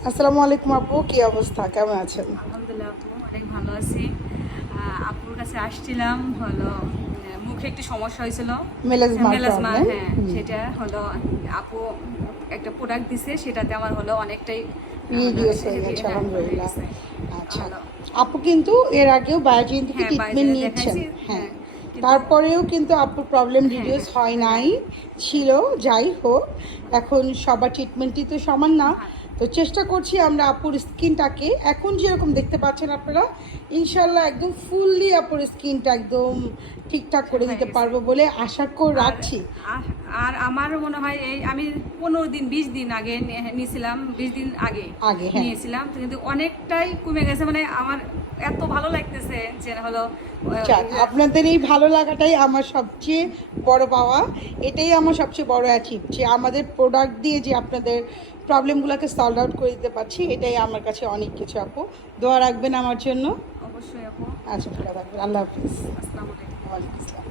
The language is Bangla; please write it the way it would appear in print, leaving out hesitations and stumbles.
আসসালামু আলাইকুম আপু, কি অবস্থা, কেমন আছেন? আলহামদুলিল্লাহ আপু, অনেক ভালো আছি। আপুর কাছে আসছিলাম হলো মুখে একটু সমস্যা হয়েছিল। মেলাজমার মেলাজমা, প্রবলেম। হ্যাঁ, সেটা হলো আপু একটা প্রোডাক্ট দিছে, সেটাতে আমার হলো অনেকটাই হলো রিডিউস হয়ে গেছে, হ্যাঁ হয়ে আলহামদুলিল্লাহ। গেছে। আচ্ছা, হলো আপু কিন্তু এর আগেও বায়োজিন থেকে হ্যাঁ, ট্রিটমেন্ট বাইরে নিয়েছেন। দেখাইছি, হ্যাঁ, হ্যাঁ, কিন্তু তারপরেও কিন্তু আপুর প্রবলেম হ্যাঁ, রিডিউস হয় হ্যাঁ, নাই, ছিল। যাই হোক, এখন সবার ট্রিটমেন্টই তো সমান না। হ্যাঁ, তো চেষ্টা করছি আমরা আপুর স্কিনটাকে এখন যেরকম দেখতে পাচ্ছেন আপনারা, ইনশাল্লাহ একদম ফুললি আপুর স্কিনটা একদম ঠিকঠাক করে হয়ে দিতে গেছে। পারবো বলে আশা করে আর রাখছি। আর- আর আমার মনে হয় এই আমি 15 দিন 20 দিন আগে নিয়েছিলাম, 20 দিন আগে আগে, হ্যাঁ। নিয়েছিলাম, তো কিন্তু অনেকটাই কমে গেছে। মানে আমার এত ভালো লাগতেছে যে হলো যাক, আপনাদের এই ভালো লাগাটাই আমার সবচেয়ে বড় পাওয়া। এটাই আমার সবচেয়ে বড় অ্যাচিভ, যে আমাদের প্রোডাক্ট দিয়ে যে আপনাদের প্রবলেমগুলোকে সলভ আউট করে দিতে পারছি, এটাই আমার কাছে অনেক কিছু। আপু, দোয়া রাখবেন আমার জন্য। অবশ্যই আপু। আচ্ছা, ভালো থাকবেন। আল্লাহ হাফিজ। আসসালামু আলাইকুম। ওয়ালাইকুম আসসালাম।